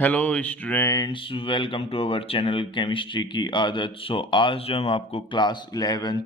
Hello students, welcome to our channel chemistry की आदत। आज जो हम आपको class 11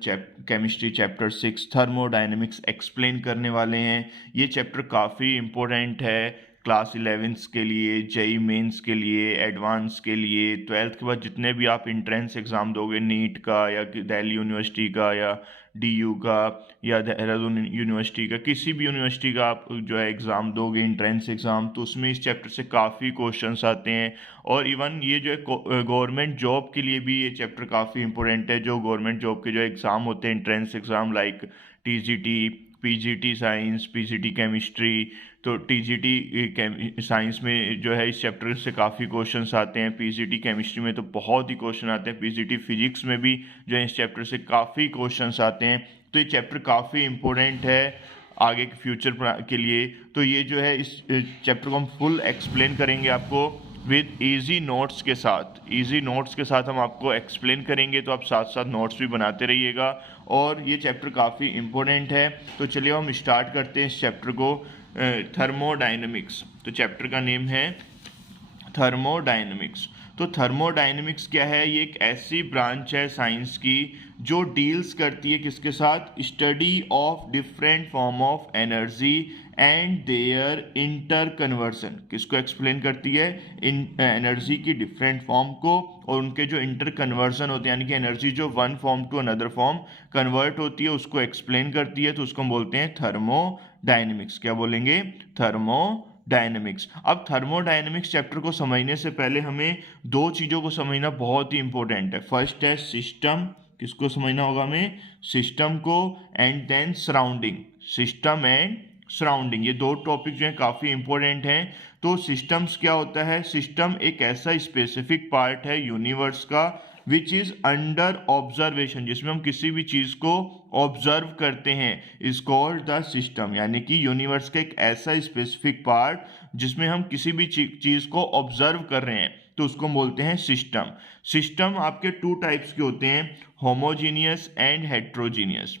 chemistry chapter 6 thermodynamics explain करने वाले हैं। ये चैप्टर काफ़ी इम्पोर्टेंट है क्लास 11 के लिए, जेई मेंस के लिए, एडवांस के लिए। 12th के बाद जितने भी आप इंट्रेंस एग्ज़ाम दोगे, नीट का या दिल्ली यूनिवर्सिटी का या डीयू का या देहरादून यूनिवर्सिटी का, किसी भी यूनिवर्सिटी का आप जो है एग्ज़ाम दोगे इंट्रेंस एग्ज़ाम, तो उसमें इस चैप्टर से काफ़ी क्वेश्चंस आते हैं। और इवन ये जो है गवर्नमेंट जॉब के लिए भी ये चैप्टर काफ़ी इंपॉर्टेंट है। जो गवर्नमेंट जॉब के जो एग्ज़ाम होते हैं entrance exam, like TGT, PGT science, PGT chemistry, तो टीजीटी साइंस में जो है इस चैप्टर से काफ़ी क्वेश्चंस आते हैं। पीजीटी केमिस्ट्री में तो बहुत ही क्वेश्चन आते हैं। पीजीटी फिजिक्स में भी जो है इस चैप्टर से काफ़ी क्वेश्चंस आते हैं। तो ये चैप्टर काफ़ी इम्पोर्टेंट है आगे के फ्यूचर के लिए। तो ये जो है इस चैप्टर को हम फुल एक्सप्लेन करेंगे आपको विद इजी नोट्स के साथ। इजी नोट्स के साथ हम आपको एक्सप्लेन करेंगे, तो आप साथ साथ नोट्स भी बनाते रहिएगा। और ये चैप्टर काफ़ी इम्पोर्टेंट है। तो चलिए हम स्टार्ट करते हैं इस चैप्टर को। थर्मोडायनेमिक्स, तो चैप्टर का नेम है थर्मोडायनेमिक्स। तो थर्मोडायनेमिक्स क्या है? ये एक ऐसी ब्रांच है साइंस की जो डील्स करती है किसके साथ? Study of different form of energy and their interconversion. किसको एक्सप्लेन करती है? इन एनर्जी की डिफरेंट फॉर्म को, और उनके जो इंटर कन्वर्सन होते हैं, यानी कि एनर्जी जो one form to another form convert होती है, उसको एक्सप्लेन करती है। तो उसको हम बोलते हैं थर्मोडायनेमिक्स। क्या बोलेंगे? थर्मोडायनेमिक्स। अब थर्मोडायनेमिक्स चैप्टर को समझने से पहले हमें दो चीज़ों को समझना बहुत ही इंपॉर्टेंट है। फर्स्ट है सिस्टम। किसको समझना होगा हमें? सिस्टम को। And then surrounding. System and surrounding, ये दो टॉपिक जो है काफ़ी इंपॉर्टेंट हैं। तो सिस्टम्स क्या होता है? सिस्टम एक ऐसा स्पेसिफिक पार्ट है यूनिवर्स का विच इज़ अंडर ऑब्जर्वेशन, जिसमें हम किसी भी चीज़ को ऑब्जर्व करते हैं, इज कॉल्ड द सिस्टम। यानी कि यूनिवर्स का एक ऐसा स्पेसिफिक पार्ट जिसमें हम किसी भी चीज़ को ऑब्जर्व कर रहे हैं, तो उसको बोलते हैं सिस्टम। सिस्टम आपके टू टाइप्स के होते हैं, होमोजीनियस एंड हेट्रोजीनियस।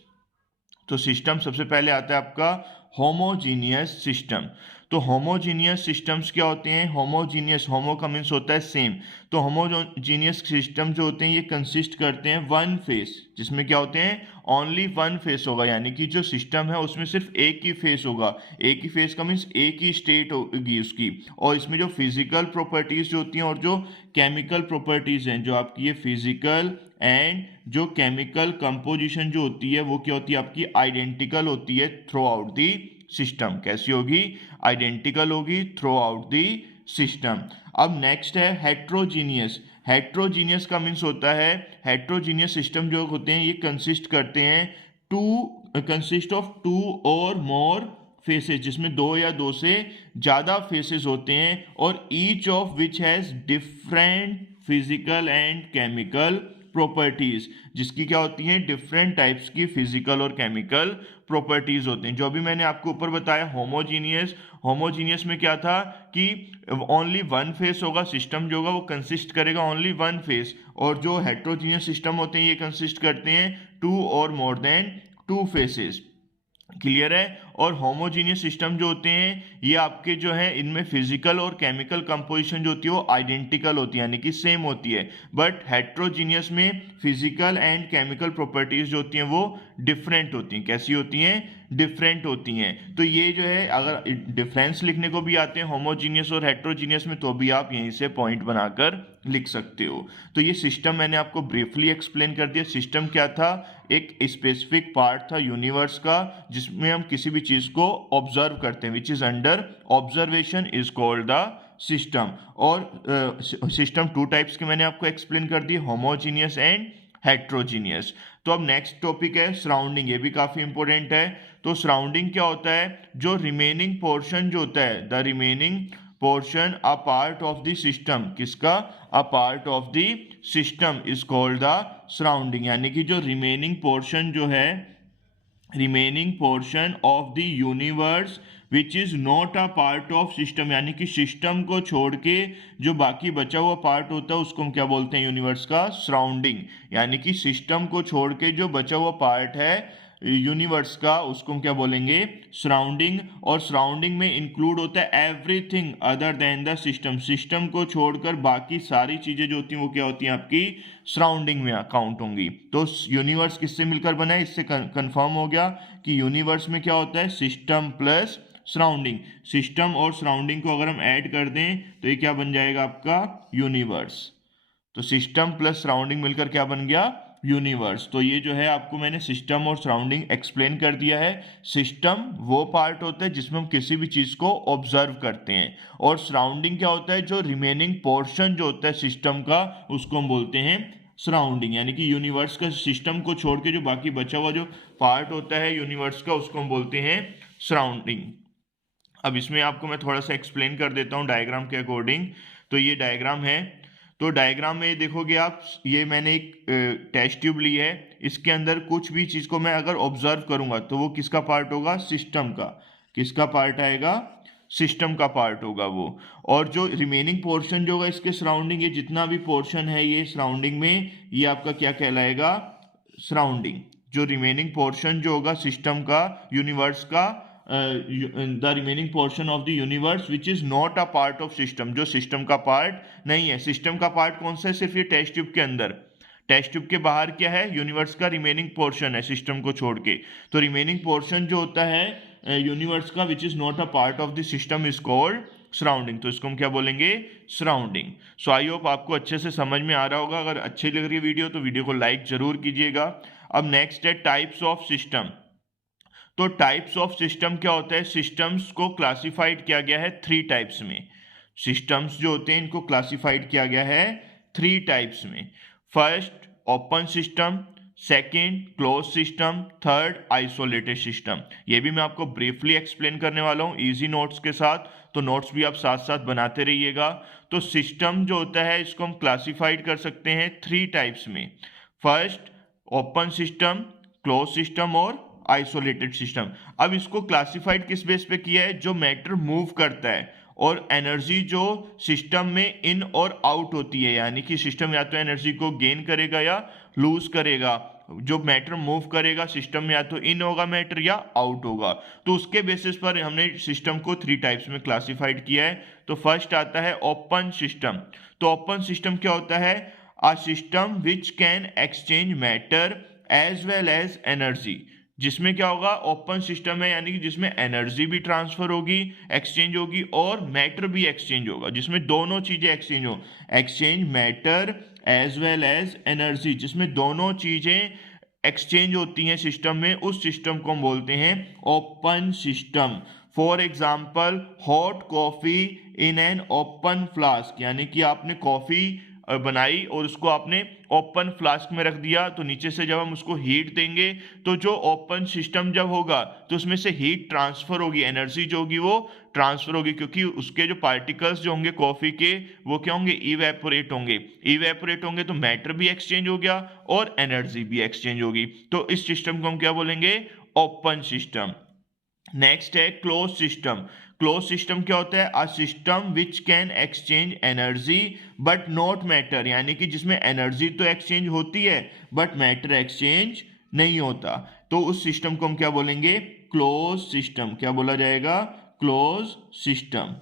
तो सिस्टम सबसे पहले आता है आपका होमोजीनियस सिस्टम। तो होमोजीनियस सिस्टम्स क्या होते हैं? होमोजीनियस, होमो का मीन्स होता है सेम। तो होमोजीनियस सिस्टम जो होते हैं ये कंसिस्ट करते हैं वन फेस, जिसमें क्या होते हैं? ओनली वन फेस होगा, यानी कि जो सिस्टम है उसमें सिर्फ एक ही फेस होगा। एक ही फेस का मीन्स एक ही स्टेट होगी उसकी। और इसमें जो फिजिकल प्रॉपर्टीज जो होती हैं और जो केमिकल प्रॉपर्टीज हैं, जो आपकी ये फिजिकल एंड जो केमिकल कंपोजिशन जो होती है वो क्या होती है? आपकी आइडेंटिकल होती है थ्रू आउट दी सिस्टम। कैसी होगी? आइडेंटिकल होगी थ्रू आउट दी सिस्टम। अब नेक्स्ट है हेट्रोजीनियस। हेट्रोजीनियस का मीन्स होता है, हेट्रोजीनियस सिस्टम जो होते हैं ये कंसिस्ट करते हैं कंसिस्ट ऑफ टू और मोर फेसेस, जिसमें दो या दो से ज़्यादा फेसेस होते हैं, और each of which has different physical and chemical properties, जिसकी क्या होती हैं? डिफरेंट टाइप्स की फिजिकल और केमिकल प्रॉपर्टीज होते हैं। जो अभी मैंने आपको ऊपर बताया होमोजीनियस, होमोजीनियस में क्या था कि ओनली वन फेस होगा, सिस्टम जो होगा वो कंसिस्ट करेगा ओनली वन फेस। और जो हेट्रोजीनियस सिस्टम होते हैं ये कंसिस्ट करते हैं टू और more than two phases. Clear है? और होमोजीनियस सिस्टम जो होते हैं ये आपके जो है इनमें फिजिकल और केमिकल कंपोजिशन जो होती है वो आइडेंटिकल होती है, यानी कि सेम होती है। बट हेट्रोजीनियस में फिजिकल एंड केमिकल प्रॉपर्टीज जो होती हैं वो डिफरेंट होती हैं। कैसी होती हैं? डिफरेंट होती हैं। तो ये जो है अगर डिफरेंस लिखने को भी आते हैं होमोजीनियस और हेट्रोजीनियस में, तो भी आप यहीं से पॉइंट बनाकर लिख सकते हो। तो ये सिस्टम मैंने आपको ब्रीफली एक्सप्लेन कर दिया। सिस्टम क्या था? एक स्पेसिफिक पार्ट था यूनिवर्स का जिसमें हम किसी भी चीज को ऑब्जर्व करते हैं, which is under observation, is called the system. और सिस्टम टू टाइप्स के मैंने आपको एक्सप्लेन कर दी, होमोजीनियस एंड हेट्रोजीनियस। तो अब नेक्स्ट टॉपिक है सराउंडिंग। ये भी काफी इंपॉर्टेंट है। तो सराउंडिंग क्या होता है? जो रिमेनिंग पोर्शन जो होता है, the remaining portion a part of the system. किसका? A part of the system is called the surrounding. यानी कि जो रिमेनिंग पोर्शन जो है, remaining portion of the universe which is not a part of system, यानी कि system को छोड़ के जो बाकी बचा हुआ पार्ट होता है उसको हम क्या बोलते हैं? यूनिवर्स का सराउंडिंग। यानी कि सिस्टम को छोड़ के जो बचा हुआ पार्ट है यूनिवर्स का, उसको हम क्या बोलेंगे, सराउंडिंग। और सराउंडिंग में इंक्लूड होता है everything other than the system, system को छोड़कर बाकी सारी चीजें जो होती हैं वो क्या होती हैं, आपकी सराउंडिंग में काउंट होंगी। तो यूनिवर्स किससे मिलकर बना है, इससे कंफर्म हो गया कि यूनिवर्स में क्या होता है, सिस्टम प्लस सराउंडिंग। सिस्टम और सराउंडिंग को अगर हम ऐड कर दें तो ये क्या बन जाएगा, आपका यूनिवर्स। तो सिस्टम प्लस सराउंडिंग मिलकर क्या बन गया, यूनिवर्स। तो ये जो है आपको मैंने सिस्टम और सराउंडिंग एक्सप्लेन कर दिया है। सिस्टम वो पार्ट होता है जिसमें हम किसी भी चीज को ऑब्जर्व करते हैं, और सराउंडिंग क्या होता है, जो रिमेनिंग पोर्शन जो होता है सिस्टम का, उसको हम बोलते हैं सराउंडिंग। यानी कि यूनिवर्स का सिस्टम को छोड़ के जो बाकी बचा हुआ जो पार्ट होता है यूनिवर्स का, उसको हम बोलते हैं सराउंडिंग। अब इसमें आपको मैं थोड़ा सा एक्सप्लेन कर देता हूँ डायग्राम के अकॉर्डिंग। तो ये डायग्राम है, तो डायग्राम में देखोगे आप, ये मैंने एक टेस्ट ट्यूब ली है, इसके अंदर कुछ भी चीज़ को मैं अगर ऑब्जर्व करूंगा तो वो किसका पार्ट होगा, सिस्टम का। किसका पार्ट आएगा, सिस्टम का पार्ट होगा वो। और जो रिमेनिंग पोर्शन जो होगा इसके सराउंडिंग, ये जितना भी पोर्शन है ये सराउंडिंग में, ये आपका क्या कहलाएगा, सराउंडिंग। जो रिमेनिंग पोर्शन जो होगा सिस्टम का, यूनिवर्स का, the remaining portion of the universe which is not a part of system, जो सिस्टम का पार्ट नहीं है। सिस्टम का पार्ट कौन सा है, सिर्फ ये टेस्ट ट्यूब के अंदर। टेस्ट ट्यूब के बाहर क्या है, यूनिवर्स का रिमेनिंग पोर्शन है सिस्टम को छोड़ के। तो रिमेनिंग पोर्शन जो होता है यूनिवर्स का विच is not a part of the system is called surrounding. तो इसको हम क्या बोलेंगे, सराउंडिंग। सो आई होप आपको अच्छे से समझ में आ रहा होगा। अगर अच्छी लग रही है वीडियो तो वीडियो को लाइक जरूर कीजिएगा। अब नेक्स्ट है टाइप्स ऑफ सिस्टम। तो टाइप्स ऑफ सिस्टम क्या होता है, सिस्टम्स को क्लासिफाइड किया गया है 3 टाइप्स में। सिस्टम्स जो होते हैं इनको क्लासिफाइड किया गया है 3 टाइप्स में। First open system, second close system, third isolated system. ये भी मैं आपको ब्रीफली एक्सप्लेन करने वाला हूँ इजी नोट्स के साथ, तो नोट्स भी आप साथ साथ बनाते रहिएगा। तो सिस्टम जो होता है इसको हम क्लासिफाइड कर सकते हैं 3 टाइप्स में। First open system, close system और आइसोलेटेड सिस्टम। अब इसको क्लासिफाइड किस बेस पे किया है, जो मैटर मूव करता है और एनर्जी जो सिस्टम में इन और आउट होती है, यानी कि सिस्टम या तो एनर्जी को गेन करेगा या लूज करेगा। जो मैटर मूव करेगा सिस्टम में या तो इन होगा मैटर या आउट होगा। तो उसके बेसिस पर हमने सिस्टम को 3 टाइप्स में क्लासिफाइड किया है। तो फर्स्ट आता है ओपन सिस्टम। तो ओपन सिस्टम क्या होता है, a system which can exchange matter as well as energy. जिसमें क्या होगा, ओपन सिस्टम है यानी कि जिसमें एनर्जी भी ट्रांसफर होगी, एक्सचेंज होगी, और मैटर भी एक्सचेंज होगा, जिसमें दोनों चीजें एक्सचेंज हो। Exchange matter as well as energy, जिसमें दोनों चीजें एक्सचेंज होती हैं सिस्टम में, उस सिस्टम को हम बोलते हैं open system. For example hot coffee in an open flask, यानी कि आपने कॉफी बनाई और उसको आपने ओपन फ्लास्क में रख दिया, तो नीचे से जब हम उसको हीट देंगे तो जो ओपन सिस्टम जब होगा तो उसमें से हीट ट्रांसफर होगी, एनर्जी जो होगी वो ट्रांसफर होगी, क्योंकि उसके जो पार्टिकल्स जो होंगे कॉफी के वो क्या होंगे, इवेपोरेट होंगे। इवेपोरेट होंगे तो मैटर भी एक्सचेंज हो गया और एनर्जी भी एक्सचेंज होगी। तो इस सिस्टम को हम क्या बोलेंगे, ओपन सिस्टम। नेक्स्ट है क्लोज सिस्टम। क्लोज सिस्टम क्या होता है, a system which can exchange energy but not matter, यानी कि जिसमें एनर्जी तो एक्सचेंज होती है बट मैटर एक्सचेंज नहीं होता। तो उस सिस्टम को हम क्या बोलेंगे, क्लोज सिस्टम। क्या बोला जाएगा, close system.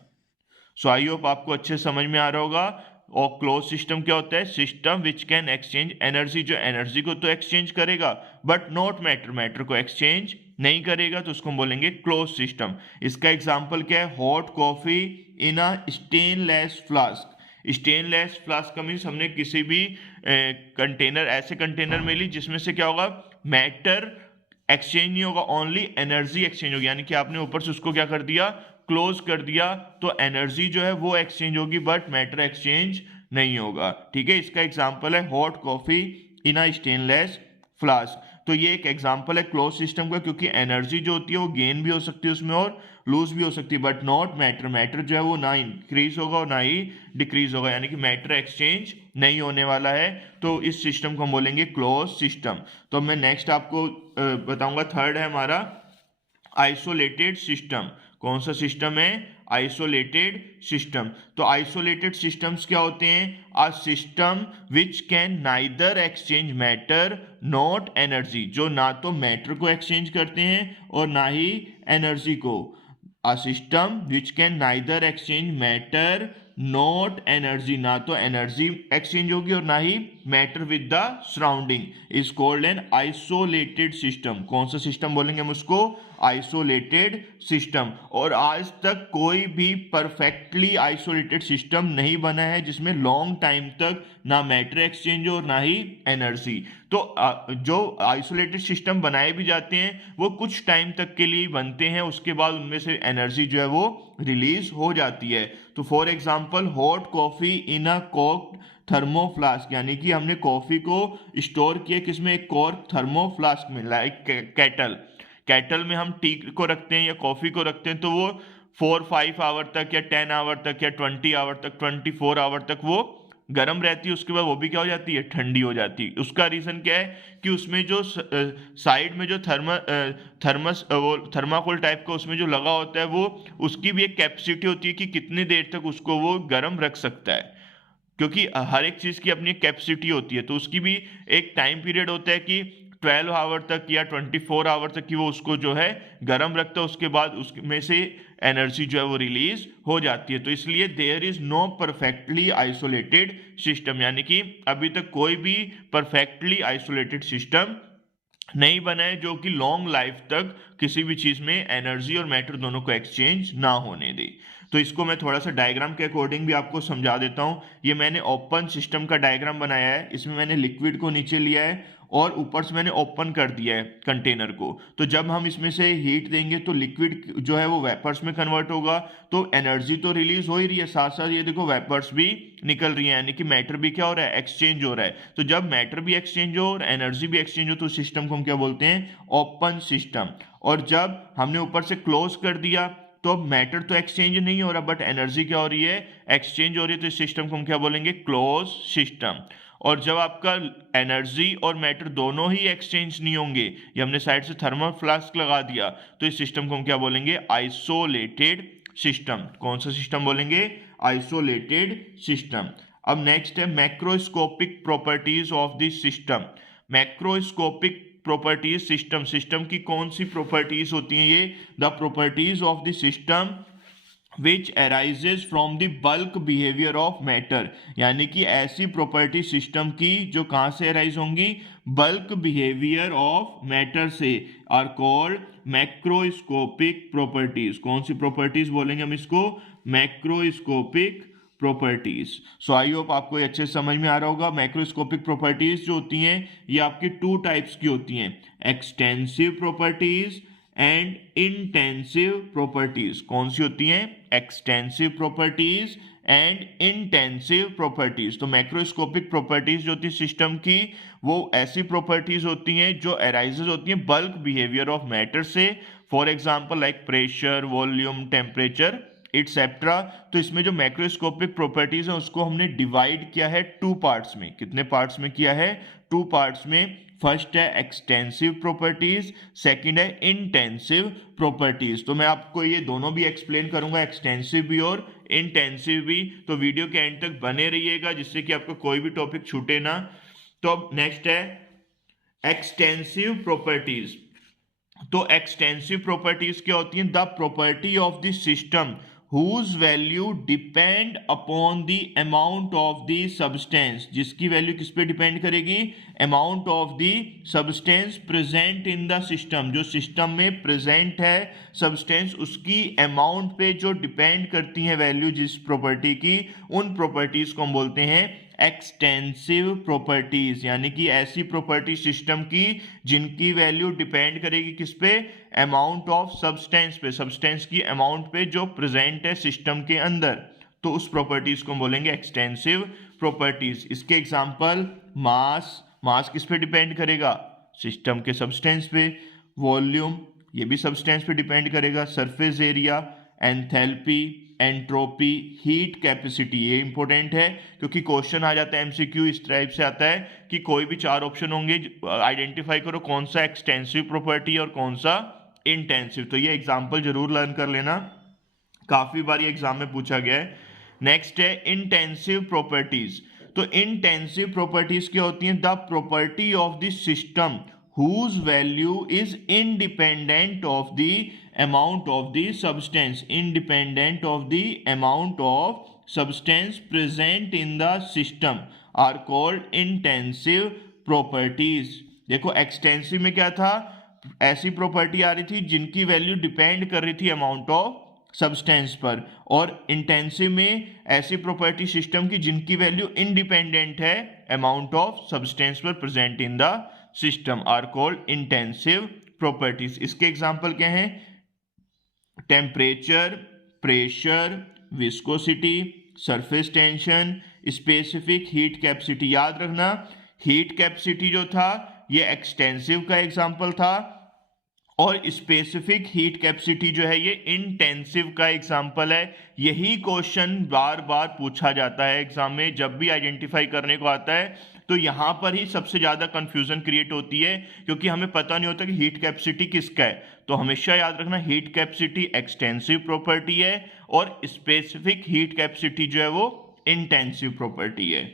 So I hope आपको अच्छे समझ में आ रहा होगा। और क्लोज सिस्टम क्या होता है, system which can exchange energy, जो एनर्जी को तो एक्सचेंज करेगा बट नॉट मैटर, मैटर को एक्सचेंज नहीं करेगा, तो उसको हम बोलेंगे क्लोज सिस्टम। इसका एग्जांपल क्या है, hot coffee in a stainless flask. Stainless flask का मीन्स हमने किसी भी कंटेनर, ऐसे कंटेनर में ली जिसमें से क्या होगा, मैटर एक्सचेंज नहीं होगा, ओनली एनर्जी एक्सचेंज होगी। यानी कि आपने ऊपर से उसको क्या कर दिया, क्लोज कर दिया, तो एनर्जी जो है वो एक्सचेंज होगी बट मैटर एक्सचेंज नहीं होगा। ठीक है, इसका एग्जांपल है hot coffee in a stainless flask. तो ये एक एग्जांपल है क्लोज सिस्टम का, क्योंकि एनर्जी जो होती है वो गेन भी हो सकती है उसमें और लूज भी हो सकती है, बट नॉट मैटर। मैटर जो है वो ना इंक्रीज होगा और ना ही डिक्रीज होगा, यानी कि मैटर एक्सचेंज नहीं होने वाला है। तो इस सिस्टम को हम बोलेंगे क्लोज सिस्टम। तो मैं नेक्स्ट आपको बताऊंगा, थर्ड है हमारा आइसोलेटेड सिस्टम। कौन सा सिस्टम है, आइसोलेटेड सिस्टम। तो आइसोलेटेड सिस्टम्स क्या होते हैं? अ system which can neither exchange matter not energy, जो ना तो मैटर को एक्सचेंज करते हैं और ना ही एनर्जी को। A system which can neither exchange matter not energy, ना तो एनर्जी एक्सचेंज होगी और ना ही matter with the surrounding, is called an isolated system. कौन सा सिस्टम बोलेंगे हम उसको? Isolated system. और आज तक कोई भी परफेक्टली आइसोलेटेड सिस्टम नहीं बना है जिसमें लॉन्ग टाइम तक ना मैटर एक्सचेंज हो और ना ही एनर्जी। तो जो आइसोलेटेड सिस्टम बनाए भी जाते हैं वो कुछ टाइम तक के लिए ही बनते हैं, उसके बाद उनमें से एनर्जी जो है वो रिलीज हो जाती है। तो for example hot coffee in a corked thermoflask, यानी कि हमने कॉफी को स्टोर किया किसमें? एक कॉर्क थर्मोफ्लास्क में, लाइक केटल। केटल में हम टी को रखते हैं या कॉफी को रखते हैं तो वो 4-5 आवर तक या 10 आवर तक या 20 आवर तक, 24 आवर तक वो गर्म रहती है। उसके बाद वो भी क्या हो जाती है? ठंडी हो जाती है। उसका रीजन क्या है कि उसमें जो साइड में जो वो थर्माकोल टाइप का उसमें जो लगा होता है वो, उसकी भी एक कैपेसिटी होती है कि कितने देर तक उसको वो गर्म रख सकता है, क्योंकि हर एक चीज की अपनी कैपेसिटी होती है। तो उसकी भी एक टाइम पीरियड होता है कि 12 आवर तक या 24 आवर तक कि वो उसको जो है गर्म रखता है, उसके बाद उसमें से एनर्जी जो है वो रिलीज हो जाती है। तो इसलिए there is no perfectly isolated system, यानी कि अभी तक कोई भी परफेक्टली आइसोलेटेड सिस्टम नहीं बना है जो कि लॉन्ग लाइफ तक किसी भी चीज में एनर्जी और मैटर दोनों को एक्सचेंज ना होने दे। तो इसको मैं थोड़ा सा डायग्राम के अकॉर्डिंग भी आपको समझा देता हूं। ये मैंने ओपन सिस्टम का डायग्राम बनाया है, इसमें मैंने लिक्विड को नीचे लिया है और ऊपर से मैंने ओपन कर दिया है कंटेनर को। तो जब हम इसमें से हीट देंगे तो लिक्विड जो है वो वेपर्स में कन्वर्ट होगा, तो एनर्जी तो रिलीज हो ही रही है, साथ साथ ये देखो वेपर्स भी निकल रही है, यानी कि मैटर भी क्या हो रहा है? एक्सचेंज हो रहा है। तो जब मैटर भी एक्सचेंज हो और एनर्जी भी एक्सचेंज हो तो सिस्टम को हम क्या बोलते हैं? Open system. और जब हमने ऊपर से क्लोज कर दिया तो मैटर तो एक्सचेंज नहीं हो रहा बट एनर्जी क्या हो रही है? एक्सचेंज हो रही है। तो इस सिस्टम को हम क्या बोलेंगे? Close system. और जब आपका एनर्जी और मैटर दोनों ही एक्सचेंज नहीं होंगे, ये हमने साइड से थर्मल फ्लास्क लगा दिया, तो इस सिस्टम को हम क्या बोलेंगे? Isolated system. कौन सा सिस्टम बोलेंगे? Isolated system. अब नेक्स्ट है macroscopic properties of the system. Macroscopic properties system, system की कौन सी प्रॉपर्टीज होती हैं? ये the properties of the system which arises from the bulk behaviour of matter, यानी कि ऐसी प्रॉपर्टी सिस्टम की जो कहां से अराइज होंगी? बल्क बिहेवियर ऑफ मैटर से, आर कॉल्ड मैक्रोस्कोपिक प्रॉपर्टीज। कौन सी प्रॉपर्टीज बोलेंगे हम इसको? Macroscopic properties. So I hope आपको ये अच्छे समझ में आ रहा होगा। मैक्रोस्कोपिक प्रॉपर्टीज जो होती हैं ये आपकी टू टाइप्स की होती हैं, extensive properties and intensive properties. कौन सी होती हैं? Extensive properties and intensive properties. तो मैक्रोस्कोपिक प्रॉपर्टीज जो होती है सिस्टम की, वो ऐसी प्रॉपर्टीज होती हैं जो अराइजेज होती हैं बल्क बिहेवियर ऑफ मैटर से। For example like pressure, volume, temperature et cetera. तो इसमें जो मैक्रोस्कोपिक प्रॉपर्टीज है उसको हमने डिवाइड किया है टू पार्ट्स में। कितने पार्ट्स में किया है? टू पार्ट्स में। फर्स्ट है एक्सटेंसिव प्रॉपर्टीज, सेकंड है इंटेंसिव प्रॉपर्टीज। तो मैं आपको ये दोनों भी एक्सप्लेन करूंगा, एक्सटेंसिव भी और इंटेंसिव भी। तो वीडियो के एंड तक बने रहिएगा जिससे कि आपका कोई भी टॉपिक छूटे ना। तो अब नेक्स्ट है एक्सटेंसिव प्रॉपर्टीज। तो एक्सटेंसिव प्रॉपर्टीज क्या होती हैं? The property of the system whose value depend upon the amount of the substance, जिसकी वैल्यू किस पे डिपेंड करेगी? amount of the substance present in the system, जो सिस्टम में प्रेजेंट है सब्सटेंस उसकी अमाउंट पे जो डिपेंड करती है वैल्यू जिस प्रॉपर्टी की, उन प्रॉपर्टीज को हम बोलते हैं एक्सटेंसिव प्रॉपर्टीज। यानी कि ऐसी प्रॉपर्टी सिस्टम की जिनकी वैल्यू डिपेंड करेगी किस पे? अमाउंट ऑफ सब्सटेंस पे, सब्सटेंस की अमाउंट पे जो प्रेजेंट है सिस्टम के अंदर, तो उस प्रॉपर्टीज को हम बोलेंगे एक्सटेंसिव प्रॉपर्टीज। इसके एग्जांपल मास, मास किस पे डिपेंड करेगा? सिस्टम के सब्सटेंस पे। वॉल्यूम, ये भी सब्सटेंस पे डिपेंड करेगा। Surface area, enthalpy, entropy, heat capacity, ये इंपॉर्टेंट है क्योंकि क्वेश्चन आ जाता है एमसीक्यू इस टाइप से आता है कि कोई भी 4 ऑप्शन होंगे, आइडेंटिफाई करो कौन सा एक्सटेंसिव प्रॉपर्टी और कौन सा इंटेंसिव। तो ये एग्जांपल जरूर लर्न कर लेना। काफी बार ये एग्जाम में पूछा गया है। नेक्स्ट है इंटेंसिव प्रॉपर्टीज। तो इंटेंसिव प्रॉपर्टीज क्या होती हैं? The property of the system whose value is independent of the amount of the substance, independent of the amount of substance present in the system are called intensive properties। देखो extensive में क्या था? ऐसी property आ रही थी जिनकी value depend कर रही थी अमाउंट ऑफ सब्सटेंस पर, और इंटेंसिव में ऐसी प्रॉपर्टी सिस्टम की जिनकी वैल्यू इंडिपेंडेंट है अमाउंट ऑफ सब्सटेंस पर present in the system are called intensive properties. इसके एग्जांपल क्या हैं? Temperature, pressure, viscosity, surface tension, specific heat capacity. याद रखना हीट कैपेसिटी जो था ये एक्सटेंसिव का एग्जांपल था, और स्पेसिफिक हीट कैपेसिटी जो है ये इंटेंसिव का एग्जांपल है। यही क्वेश्चन बार बार पूछा जाता है एग्जाम में, जब भी आइडेंटिफाई करने को आता है तो यहाँ पर ही सबसे ज़्यादा कंफ्यूजन क्रिएट होती है, क्योंकि हमें पता नहीं होता कि हीट कैपेसिटी किसका है। तो हमेशा याद रखना हीट कैपेसिटी एक्सटेंसिव प्रॉपर्टी है और स्पेसिफिक हीट कैपेसिटी जो है वो इंटेंसिव प्रॉपर्टी है।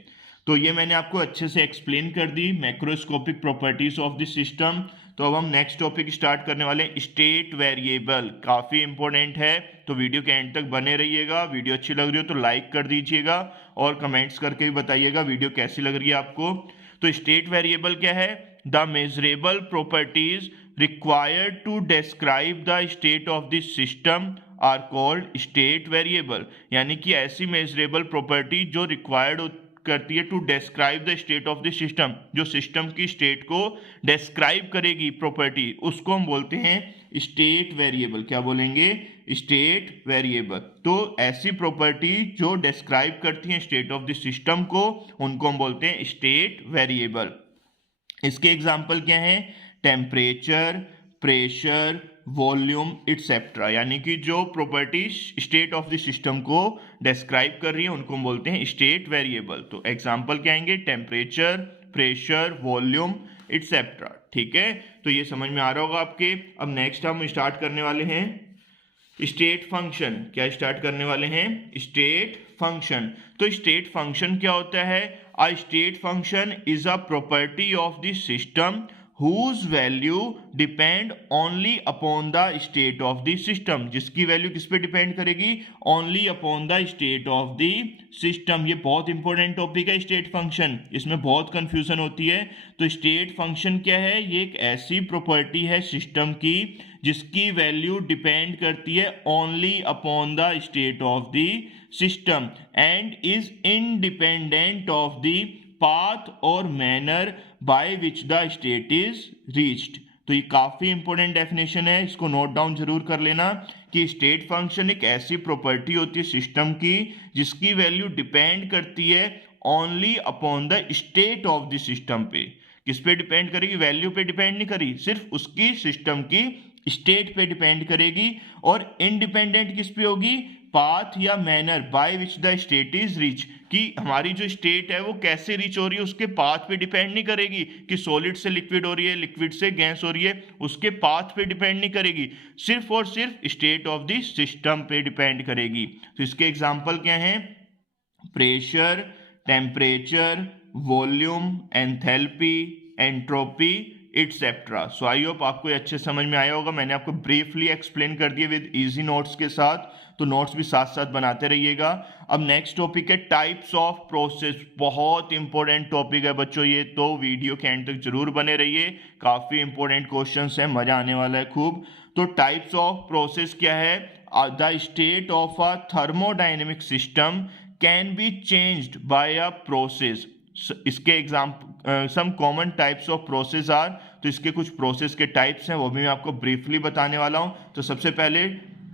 तो ये मैंने आपको अच्छे से एक्सप्लेन कर दी macroscopic properties of the system. तो अब हम नेक्स्ट टॉपिक स्टार्ट करने वाले हैं, स्टेट वेरिएबल। काफ़ी इंपॉर्टेंट है, तो वीडियो के एंड तक बने रहिएगा। वीडियो अच्छी लग रही हो तो लाइक कर दीजिएगा और कमेंट्स करके भी बताइएगा वीडियो कैसी लग रही है आपको। तो स्टेट वेरिएबल क्या है? The measurable properties required to describe the state of the system are called state variable. यानी कि ऐसी मेजरेबल प्रॉपर्टी जो रिक्वायर्ड करती है to describe the state of the system, जो सिस्टम की स्टेट को डिस्क्राइब करेगी प्रॉपर्टी, उसको हम बोलते हैं स्टेट वेरिएबल। क्या बोलेंगे? State variable. तो ऐसी प्रॉपर्टी जो डिस्क्राइब करती हैं स्टेट ऑफ द सिस्टम को, उनको हम बोलते हैं स्टेट वेरिएबल। इसके एग्जांपल क्या हैं? Temperature, pressure, volume et cetera. यानी कि जो property state of the system को डिस्क्राइब कर रही है उनको हम बोलते हैं स्टेट वेरिएबल। तो एग्जांपल क्या आएंगे? Temperature, pressure, volume et cetera. ठीक है, तो ये समझ में आ रहा होगा आपके। अब नेक्स्ट हम स्टार्ट करने वाले हैं स्टेट फंक्शन। क्या स्टार्ट करने वाले हैं? State function. तो स्टेट फंक्शन क्या होता है? A state function is a property of the system whose value depend only upon the state of the system। जिसकी वैल्यू किस पे डिपेंड करेगी? only upon the state of the system। ये बहुत इंपॉर्टेंट टॉपिक है स्टेट फंक्शन, इसमें बहुत confusion होती है। तो स्टेट फंक्शन क्या है? ये एक ऐसी प्रॉपर्टी है सिस्टम की जिसकी वैल्यू डिपेंड करती है only upon the state of the system and is independent of the path or manner by which the state is reached। तो ये काफी इंपॉर्टेंट डेफिनेशन है, इसको नोट डाउन जरूर कर लेना कि स्टेट फंक्शन एक ऐसी प्रॉपर्टी होती है सिस्टम की जिसकी वैल्यू डिपेंड करती है only upon the state of the system पे। किस पे डिपेंड करेगी? वैल्यू पे डिपेंड नहीं करी, सिर्फ उसकी सिस्टम की स्टेट पे डिपेंड करेगी। और इंडिपेंडेंट किस पे होगी? पाथ या manner by which the state is reach, कि हमारी जो स्टेट है वो कैसे रीच हो रही है उसके पाथ पे डिपेंड नहीं करेगी कि सॉलिड से लिक्विड हो रही है, लिक्विड से गैस हो रही है, उसके पाथ पे डिपेंड नहीं करेगी, सिर्फ और सिर्फ स्टेट ऑफ द सिस्टम पे डिपेंड करेगी। तो इसके एग्जांपल क्या हैं? Pressure, temperature, volume, enthalpy, entropy et cetera. So I hope आपको अच्छे समझ में आया होगा। मैंने आपको ब्रीफली एक्सप्लेन कर दिया विद इजी नोट्स के साथ, तो नोट्स भी साथ साथ बनाते रहिएगा। अब नेक्स्ट टॉपिक है टाइप्स ऑफ प्रोसेस। बहुत इंपॉर्टेंट टॉपिक है बच्चों ये, तो वीडियो के एंड तक जरूर बने रहिए, काफी इंपॉर्टेंट क्वेश्चंस हैं, मजा आने वाला है खूब। तो टाइप्स ऑफ प्रोसेस क्या है? The state of a thermodynamic system can be changed by a process. इसके example some common types of process are. तो इसके कुछ प्रोसेस के टाइप्स हैं वो भी मैं आपको ब्रीफली बताने वाला हूं। तो सबसे पहले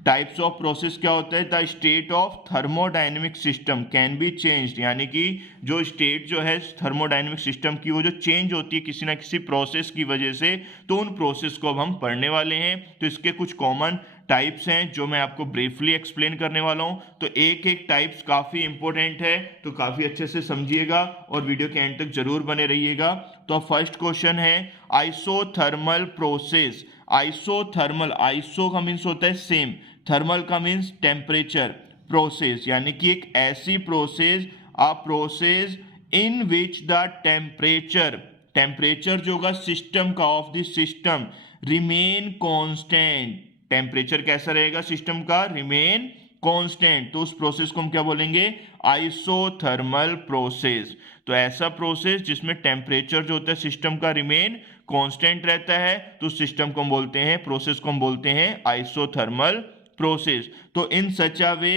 टाइप्स ऑफ प्रोसेस क्या होता है? The state of thermodynamic system can be changed, यानी कि जो स्टेट जो है थर्मोडायनेमिक सिस्टम की वो जो चेंज होती है किसी ना किसी प्रोसेस की वजह से, तो उन प्रोसेस को अब हम पढ़ने वाले हैं। तो इसके कुछ कॉमन टाइप्स हैं जो मैं आपको ब्रीफली एक्सप्लेन करने वाला हूं। तो एक एक टाइप्स काफी इंपॉर्टेंट है, तो काफी अच्छे से समझिएगा और वीडियो के एंड तक जरूर बने रहिएगा। तो फर्स्ट क्वेश्चन है आइसोथर्मल प्रोसेस। आइसोथर्मल, आइसो का मीन्स होता है सेम, थर्मल का मीन्स टेम्परेचर प्रोसेस, यानी कि एक ऐसी process, a process in which the temperature जो होगा सिस्टम का, of the system remain constant. Temperature कैसा रहेगा सिस्टम का? Remain constant. तो उस प्रोसेस को हम क्या बोलेंगे? Isothermal process. तो ऐसा प्रोसेस जिसमें टेम्परेचर जो होता है सिस्टम का रिमेन कांस्टेंट रहता है, तो सिस्टम को हम बोलते हैं, प्रोसेस को हम बोलते हैं आइसोथर्मल प्रोसेस। तो in such a way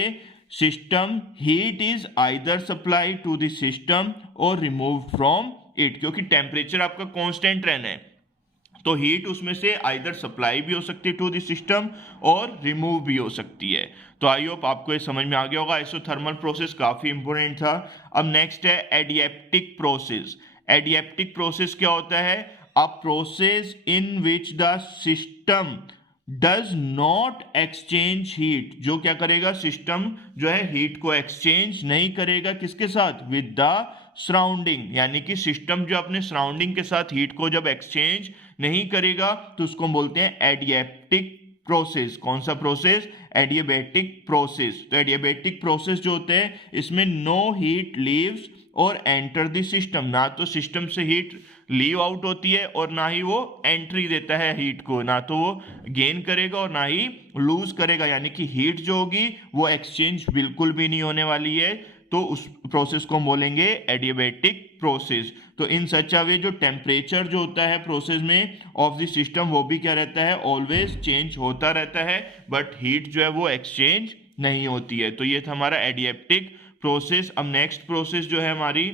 system heat is either supplied to the system और रिमूव फ्रॉम इट, क्योंकि टेम्परेचर आपका कांस्टेंट रहना है तो हीट उसमें से आइदर सप्लाई भी हो सकती है टू द सिस्टम और रिमूव भी हो सकती है। तो आई होप आपको ये समझ में आ गया होगा। आइसोथर्मल प्रोसेस काफी इंपॉर्टेंट था। अब नेक्स्ट है एडिएप्टिक प्रोसेस। एडिएप्टिक प्रोसेस क्या होता है? A process in which the system does not exchange heat. जो क्या करेगा? सिस्टम जो है हीट को एक्सचेंज नहीं करेगा, किसके साथ? विद द सराउंडिंग, यानी कि सिस्टम जो अपने सराउंडिंग के साथ हीट को जब एक्सचेंज नहीं करेगा तो उसको हम बोलते हैं एडिएप्टिक प्रोसेस। कौन सा प्रोसेस? एडिएबैटिक प्रोसेस। तो एडिएबैटिक प्रोसेस जो होते हैं इसमें नो हीट लीव्स और एंटर द सिस्टम, ना तो सिस्टम से हीट लीव आउट होती है और ना ही वो एंट्री देता है हीट को, ना तो वो गेन करेगा और ना ही लूज करेगा, यानी कि हीट जो होगी वो एक्सचेंज बिल्कुल भी नहीं होने वाली है। तो उस प्रोसेस को हम बोलेंगे एडिएबैटिक प्रोसेस। तो इन सच अ वे जो टेम्परेचर जो होता है प्रोसेस में ऑफ द सिस्टम वो भी क्या रहता है? ऑलवेज चेंज होता रहता है, बट हीट जो है वो एक्सचेंज नहीं होती है। तो ये था हमारा एडिएप्टिक प्रोसेस। अब नेक्स्ट प्रोसेस जो है हमारी,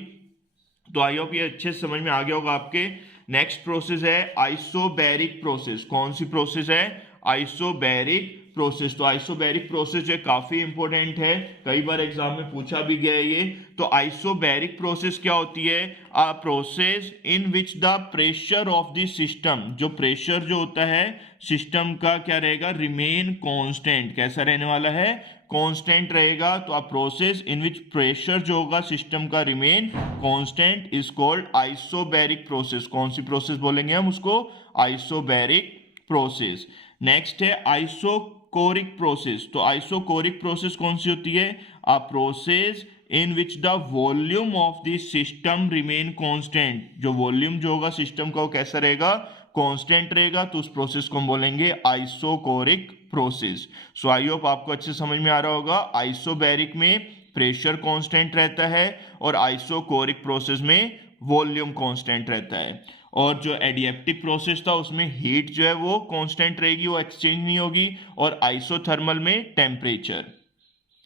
तो आई होप ये अच्छे से समझ में आ गया होगा आपके। नेक्स्ट प्रोसेस है आइसोबैरिक प्रोसेस। कौन सी प्रोसेस है? Isobaric process. तो आइसोबैरिक प्रोसेस जो काफी इंपॉर्टेंट है, कई बार एग्जाम में पूछा भी गया है ये। तो आइसोबैरिक प्रोसेस क्या होती है? A process in which the pressure of the system, जो प्रेशर जो होता है सिस्टम का क्या रहेगा? Remain constant. कैसा रहने वाला है? कांस्टेंट रहेगा। तो अ प्रोसेस इन विच प्रेशर जो होगा सिस्टम का remain constant is called isobaric process. कौन सी प्रोसेस बोलेंगे हम उसको? Isobaric process. नेक्स्ट है आइसोकोरिक प्रोसेस। तो आइसोकोरिक प्रोसेस कौन सी होती है? A process in which the volume of the system remain constant. जो वॉल्यूम जो होगा सिस्टम का वो कैसा रहेगा? कांस्टेंट रहेगा। तो उस प्रोसेस को हम बोलेंगे isochoric process. So I hope आपको अच्छे समझ में आ रहा होगा। आइसोबैरिक में प्रेशर कांस्टेंट रहता है और आइसोकोरिक प्रोसेस में वॉल्यूम कांस्टेंट रहता है। और जो एडिएप्टिक प्रोसेस था उसमें हीट जो है वो कांस्टेंट रहेगी, वो एक्सचेंज नहीं होगी। और आइसोथर्मल में टेम्परेचर।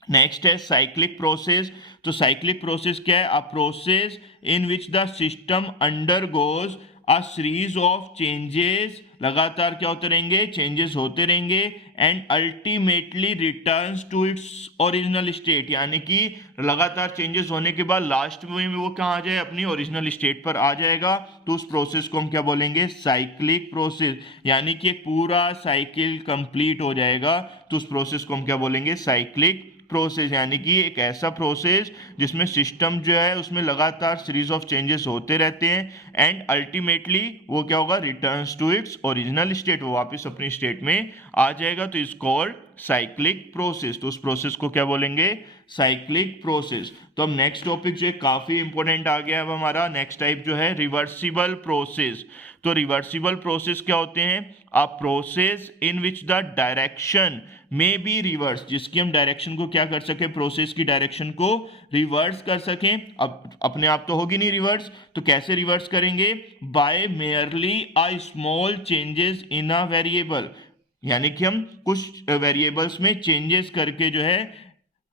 नेक्स्ट है साइक्लिक प्रोसेस। तो साइक्लिक प्रोसेस क्या है? A process in which the system undergoes a series of changes. लगातार क्या होते रहेंगे? चेंजेस होते रहेंगे। And ultimately returns to its original state, यानी कि लगातार चेंजेस होने के बाद लास्ट में वो कहाँ आ जाए? अपनी ओरिजिनल स्टेट पर आ जाएगा। तो उस प्रोसेस को हम क्या बोलेंगे? Cyclic process. यानी कि एक पूरा साइकिल कंप्लीट हो जाएगा तो उस प्रोसेस को हम क्या बोलेंगे? Cyclic process. यानी कि एक ऐसा प्रोसेस जिसमें सिस्टम जो है उसमें लगातार सीरीज ऑफ चेंजेस होते रहते हैं एंड अल्टीमेटली वो क्या होगा? Returns to its original state, वो वापस अपनी स्टेट में आ जाएगा। तो इज कॉल्ड साइक्लिक प्रोसेस। तो उस प्रोसेस को क्या बोलेंगे? Cyclic process. तो अब नेक्स्ट टॉपिक जो है काफी इंपॉर्टेंट आ गया है हमारा। नेक्स्ट टाइप जो है रिवर्सिबल प्रोसेस। तो रिवर्सिबल प्रोसेस क्या होते हैं? अ process in which the direction में बी रिवर्स, जिसकी हम डायरेक्शन को क्या कर सके? प्रोसेस की डायरेक्शन को रिवर्स कर सकें। अब अपने आप तो होगी नहीं रिवर्स, तो कैसे रिवर्स करेंगे? By merely a small changes in a variable, यानी कि हम कुछ वेरिएबल्स में चेंजेस करके जो है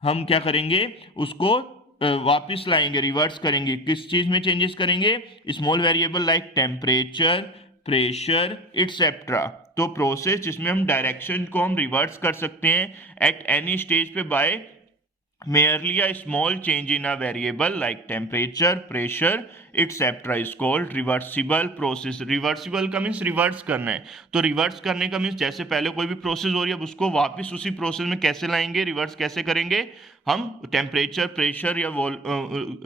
हम क्या करेंगे? उसको वापस लाएंगे, रिवर्स करेंगे। किस चीज में चेंजेस करेंगे? Small variable like temperature, pressure et cetera. तो प्रोसेस जिसमें हम डायरेक्शन को हम रिवर्स कर सकते हैं एट एनी स्टेज पे bye merely a small change in a variable like temperature, pressure etc is called reversible process. reversible का मीन्स रिवर्स करना है। तो रिवर्स करने का मीन्स जैसे पहले कोई भी प्रोसेस हो रही है अब उसको वापस उसी प्रोसेस में कैसे लाएंगे? रिवर्स कैसे करेंगे? हम टेम्परेचर, प्रेशर या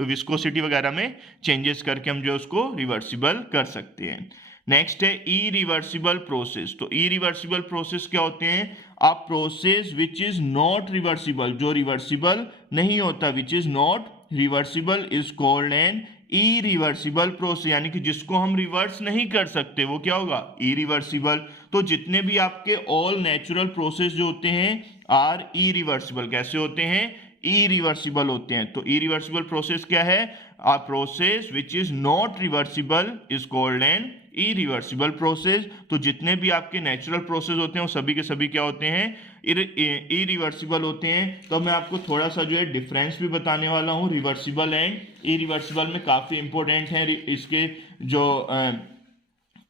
विस्कोसिटी वगैरह में चेंजेस करके हम जो उसको रिवर्सिबल कर सकते हैं। नेक्स्ट है इरिवर्सिबल प्रोसेस। तो इरिवर्सिबल प्रोसेस क्या होते हैं? A process which is not reversible, जो रिवर्सिबल नहीं होता, विच is not reversible is called N irreversible process, यानी कि जिसको हम रिवर्स नहीं कर सकते वो क्या होगा, इरिवर्सिबल। तो जितने भी आपके ऑल नेचुरल प्रोसेस जो होते हैं आर इरिवर्सिबल, कैसे होते हैं, इरिवर्सिबल होते हैं। तो इरिवर्सिबल प्रोसेस क्या है, a process which is not reversible is called N irreversible process. तो जितने भी आपके नेचुरल प्रोसेस होते हैं वो सभी के सभी क्या होते हैं, इरिवर्सिबल होते हैं। तो मैं आपको थोड़ा सा जो है डिफरेंस भी बताने वाला हूँ रिवर्सिबल एंड इरिवर्सिबल में, काफ़ी इंपॉर्टेंट है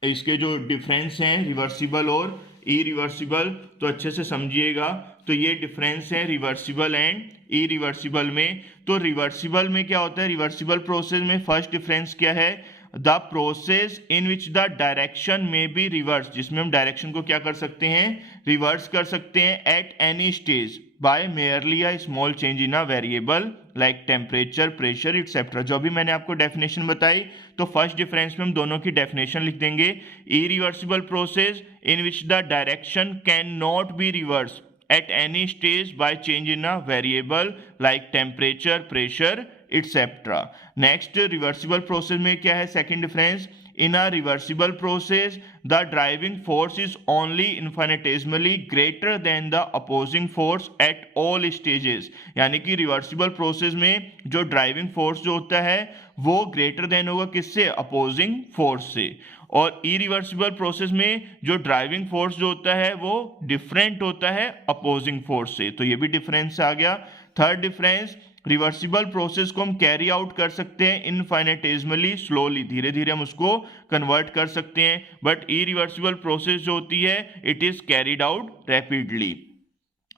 इसके जो डिफरेंस हैं रिवर्सिबल और इरिवर्सिबल, तो अच्छे से समझिएगा। तो ये डिफरेंस है रिवर्सिबल एंड इरिवर्सिबल में। तो रिवर्सिबल में क्या होता है, रिवर्सिबल प्रोसेस में फर्स्ट डिफरेंस क्या है, the process in which the direction में बी रिवर्स, जिसमें हम डायरेक्शन को क्या कर सकते हैं, रिवर्स कर सकते हैं at any stage by merely a small change in a variable like temperature, pressure etcetera. जो भी मैंने आपको डेफिनेशन बताई, तो फर्स्ट डिफरेंस में हम दोनों की डेफिनेशन लिख देंगे। Irreversible process in which the direction can not be reverse at any stage by change in a variable like temperature, pressure, etc. Next, reversible process में क्या है, second difference, in a reversible process the driving force is only infinitesimally greater than the opposing force at all stages, यानी कि reversible process में जो driving force जो होता है वो greater than होगा किससे, opposing force से। और इरिवर्सिबल प्रोसेस में जो ड्राइविंग फोर्स जो होता है वो डिफरेंट होता है अपोजिंग फोर्स से। तो ये भी डिफरेंस आ गया। थर्ड डिफरेंस, रिवर्सिबल प्रोसेस को हम कैरी आउट कर सकते हैं इनफाइनेटेसिमली स्लोली, धीरे धीरे हम उसको कन्वर्ट कर सकते हैं, बट इरिवर्सिबल प्रोसेस जो होती है it is carried out rapidly.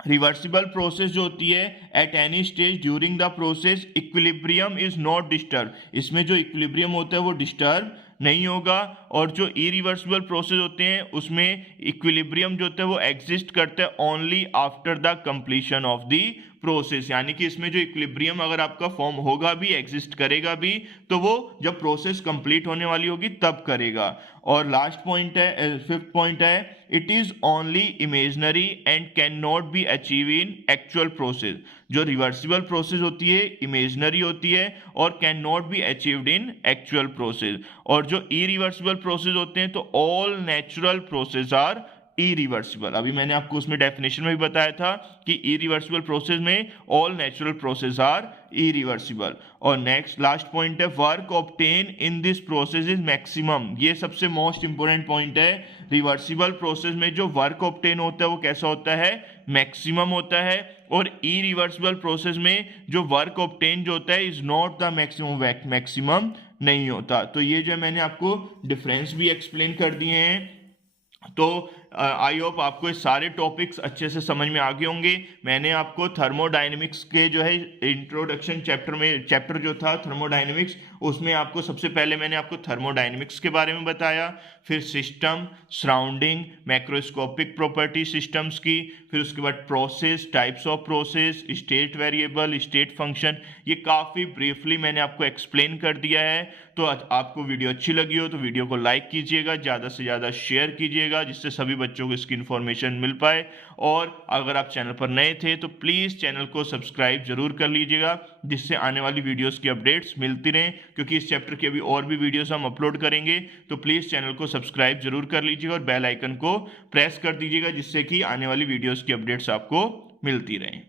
Reversible process जो होती है at any stage during the process equilibrium is not disturb, इसमें जो इक्विलिब्रियम होता है वो डिस्टर्ब नहीं होगा। और जो इरिवर्सिबल प्रोसेस होते हैं उसमें इक्विलिब्रियम जो होता है वो एग्जिस्ट करता है only after the completion of the process, यानी कि इसमें जो इक्विलिब्रियम अगर आपका फॉर्म होगा भी, एग्जिस्ट करेगा भी, तो वो जब प्रोसेस कंप्लीट होने वाली होगी तब करेगा। और लास्ट पॉइंट है, फिफ्थ पॉइंट है, it is only imaginary and can not be achieve in actual process. जो रिवर्सिबल प्रोसेस होती है इमेजनरी होती है और can not be achieved in actual process. और जो इरिवर्सिबल प्रोसेस होते हैं तो all natural process are irreversible. अभी मैंने आपको उसमें डेफिनेशन में भी बताया था कि इरिवर्सिबल प्रोसेस में all natural process are irreversible. और नेक्स्ट लास्ट पॉइंट है, work obtain in this process is maximum. ये सबसे मोस्ट इंपोर्टेंट पॉइंट है। रिवर्सिबल प्रोसेस में जो वर्क ऑब्टेन होता है वो कैसा होता है, मैक्सिमम होता है। और इरिवर्सिबल प्रोसेस में जो वर्क ऑब्टेन जो होता है is not the maximum, maximum नहीं होता। तो ये जो मैंने आपको डिफरेंस भी एक्सप्लेन कर दिए हैं। तो आई होप आपको ये सारे टॉपिक्स अच्छे से समझ में आ गए होंगे। मैंने आपको थर्मोडायनेमिक्स के जो है इंट्रोडक्शन चैप्टर जो था थर्मोडायनेमिक्स, उसमें आपको सबसे पहले मैंने आपको थर्मोडायनेमिक्स के बारे में बताया, फिर system, surrounding, macroscopic property systems की, फिर उसके बाद process, types of process, state variable, state function, ये काफ़ी ब्रीफली मैंने आपको एक्सप्लेन कर दिया है। तो आपको वीडियो अच्छी लगी हो तो वीडियो को लाइक कीजिएगा, ज़्यादा से ज़्यादा शेयर कीजिएगा, जिससे सभी बच्चों को इसकी इन्फॉर्मेशन मिल पाए। और अगर आप चैनल पर नए थे तो प्लीज़ चैनल को सब्सक्राइब जरूर कर लीजिएगा, जिससे आने वाली वीडियोस की अपडेट्स मिलती रहें, क्योंकि इस चैप्टर की अभी और भी वीडियोस हम अपलोड करेंगे। तो प्लीज़ चैनल को सब्सक्राइब जरूर कर लीजिएगा और बेल आइकन को प्रेस कर दीजिएगा, जिससे कि आने वाली वीडियोस की अपडेट्स आपको मिलती रहें।